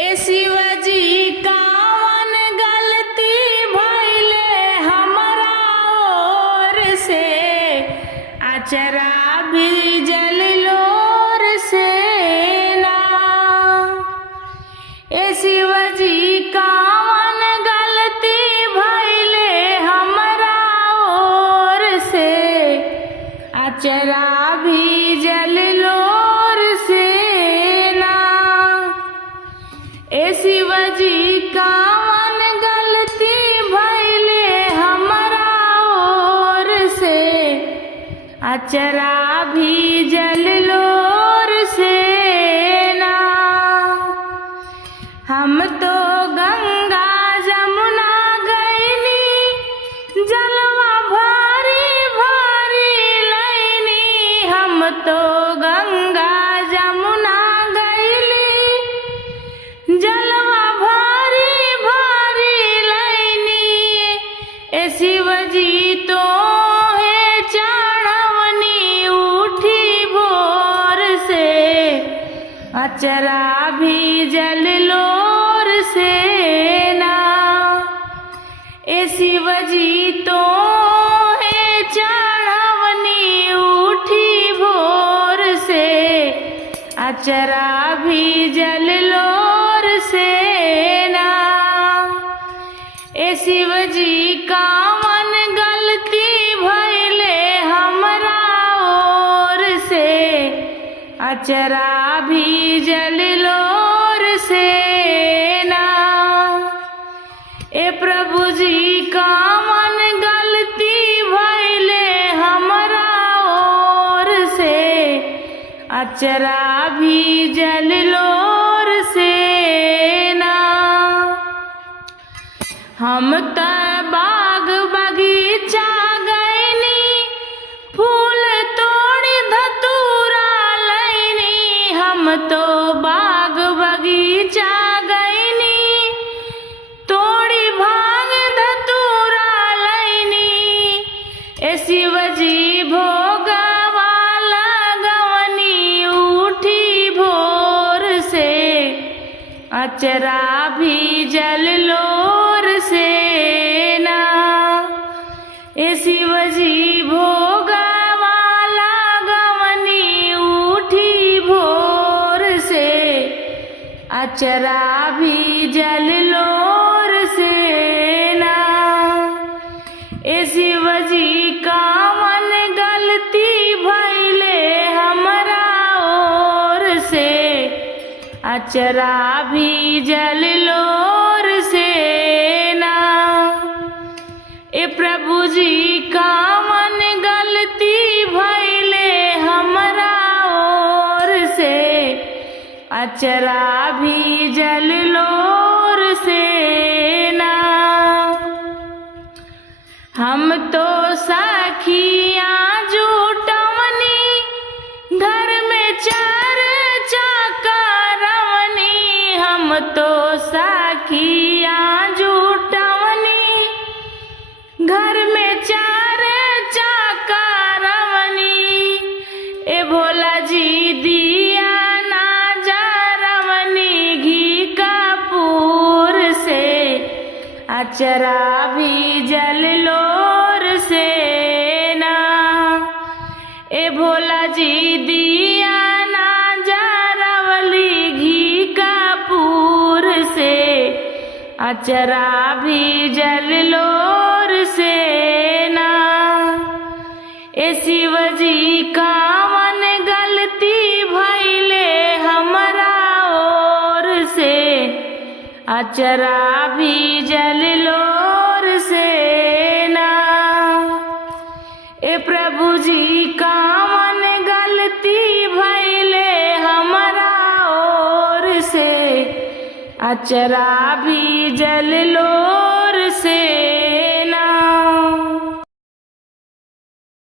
ए शिवजी कौन गलती भइले हमरा ओर से, अचरा भीजल लोर से ना। ए शिवजी कौन गलती भइले हमरा ओर से, अचरा भीजल लोर से ना। ए शिवजी कौन गलती भइले हमरा ओर से, अचरा भीजल लोर से ना। हम तो गंगा जमुना गइनी, जलवा भारी भारी लैनी। हम तो गंगा जमुना गइली, जलवा भारी भारी लैनी। ए शिवजी तो है चढ़वनी उठी भोर से, अचरा भीजल लोर से ना। ए शिवजी तो है चढ़वनी उठी भोर से, अचरा भीजल लोर से ना। ए शिवजी कौन गलती भइले हमरा ओर से, अचरा भीजल लोर से ना। ए प्रभु जी कौन गलती भइले हमरा ओर से, अचरा भीजल लोर से ना। हम त बाग बगीचा गइनी, फूल तोड़ी धतूरा लैनी। हम तो बाग बगीचा गइनी, तोड़ी भांग धतूरा लैनी। ए शिवजी भोगवा लगवनी उठी भोर से, अचरा भीजल लोर से ना। ए शिवजी भोगवा लगवनी उठी भोर से, अचरा भीजल लोर से ना। ए शिवजी कौन गलती भइले हमरा ओर से, अचरा भीजल लोर से ना। ए प्रभु जी कौन गलती भइले हमरा ओर से, अचरा भीजल लोर से ना। हम तो सखियाँ जुटवनी, घर में चर्चा करवनी। हम तो सखियाँ जुटवनी, घर में चर्चा करवनी। ए भोला जी दिया ना जरवनी घी कपूर से, अचरा भीजल लोर से ना। ए भोला जी दिया ना जरवली घी कपूर से, अचरा भीजल लोर से ना। ए शिवजी कौन गलती भइले हमरा ओर से, अचरा भीजल लोर से ना। ए प्रभु जी कौन गलती भइले हमरा ओर से, अचरा भीजल लोर से